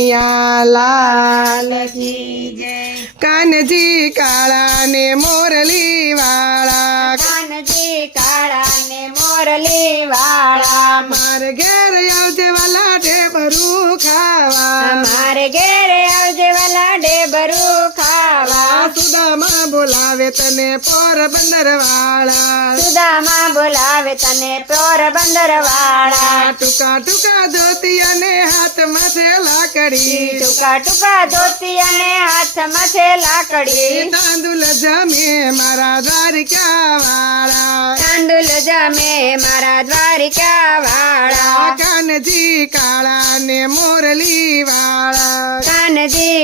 કનૈયા લાલ જય. કાનજી કાળા ને મોરલી વાળા કાનજી કાળા ને મોરલી વાળા માર ઘેર તને પોરબંદર વાળા સુદામા બોલાવે તને પોરબંદર વાળા ટૂંકા ટૂંકા ધોતી અને હાથમાં છે લાકડી. ટૂંકા ટૂંકા ધોતી અને હાથમાં છે લાકડી. તાંદુલ જમે મારા દ્વારિકા વાળા તાંદુલ જમે મારા દ્વારિકા વાળા કાનજી કાળા ને મોરલી વાળા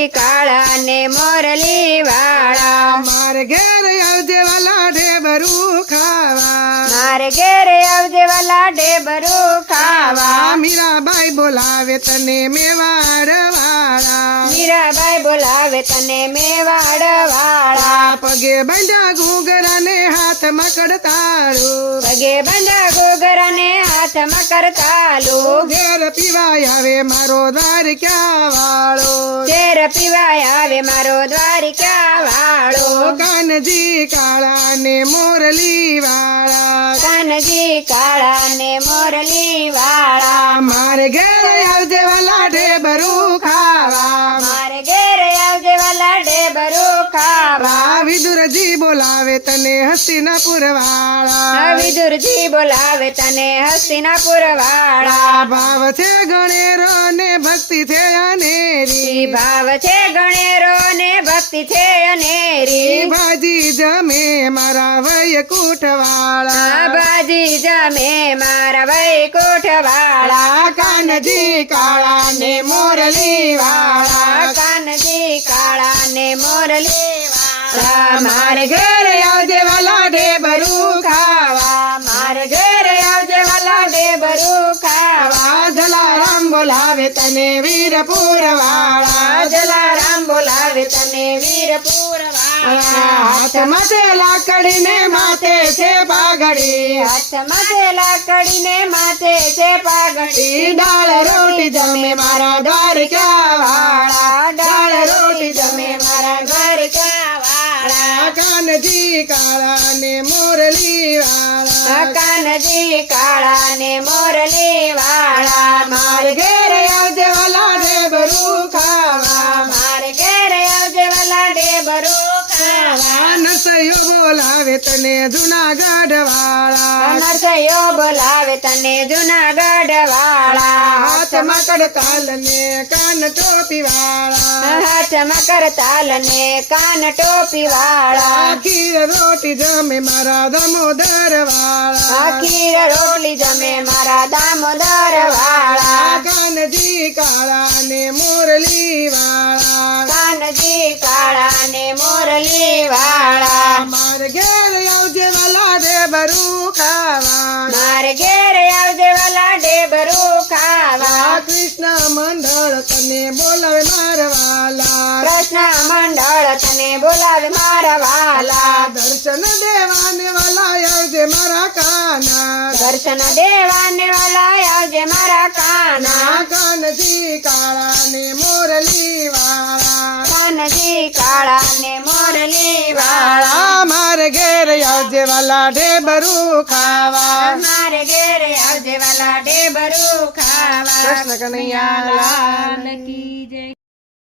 કાનજી કાળા ને મોરલી વાળા. મારે ઘેર આવજે વાલા ઢેબરું ખાવા. મારે ઘેર આવજે વાલા ડેબરું ખાવા. મીરાબાઈ બોલાવે તને મેવાડ વાળા. મીરાબાઈ બોલાવે તને મેવાડ પગે બંધા ઘૂંઘરા ને હાથમાં કડતાળું પગે બંધા ગોગરા ને હાથમાં કરતાલો. ઘેર પીવાય આવે મારો દ્વારકા વાળો ઘેર પીવાય આવે મારો દ્વારિકા વાળો કાનજી કાળા ને મોરલી વાળા. કાનજી કાળા ને મોરલી વાળા. મારે ઘેર આવજે વાલા ઢેબરું. વિદુરજી બોલાવે તને હસ્તિનાપુર વાળા. વિદુરજી બોલાવે તને હસ્તિનાપુર વાળા. ભાવ છે ગણેરો ને ભક્તિ છે અનેરી. ભાવ છે ગણેરો ને ભક્તિ છે અનેરી. ભાજી જમે મારા વૈકુંઠ વાળા. બાજી જમે મારા વૈકુંઠ વાળા. કાનજી કાળા ને મોરલી વાળા. કાનજી કાળા ને મોરલી વાળા મારે ઘેર આવજે વાલા ઢેબરું ખાવા. મારે ઘરે આવજે વાલા ડેબરું ખાવા. જલારામ બોલાવે તને વીરપુર વાળા જલારામ બોલાવે તને વીરપુર વાળા હાથમાં છે લાકડી ને માથે છે પાઘડી. હાથ માથે લાકડી ને માથે છે પાઘડી. દાળ રોટી જમે મારા કાનજી કાળા ને મોરલી વાળા કાનજી કાળા ને મોરલી વાળા મારે ઘેર આવજે વાલા ઢેબરું ખાવા મારે ઘેર આવજે વાલા ડેબરું ખાવા નસયો બોલાવે તને જુનાગઢ વાળા. નરસૈયો બોલાવે તને જુનાગઢ વાળા. હાથમાં કડતાલ ને કાન ટોપી વાળા. હાથમાં કરતાલ ને કાન ટોપી વાળા. ખીર રોટી જમે મારા દામોદર વાળા. ખીર રોટલી જમે મારા દામોદર વાળા. કાનજી કાળા ને મોરલી વાળા. કાળા ને મોરલી વાળા. માર ઘેર આવજે વાલા ઢેબરું ખાવા. માર ઘેર આવજે વાલા ડેબરું ખાવા. કૃષ્ણ મંડળ તને બોલાવે મારવાલા કૃષ્ણ મંડળ તને બોલાવે મારવાલા દર્શન દેવાને વાલા આવજે મારા કાના. દર્શન દેવાને વાલા આવજે મારા કાના. કાનજી કાળા ને કાળા ને મોરલી વાળા. માર ઘેર આવજે વાલા ઢેબરું ખાવા. મારે ઘેર આવજે વાલા ઢેબરું ખાવા. કૃષ્ણ કનૈયા લાલ કી જય.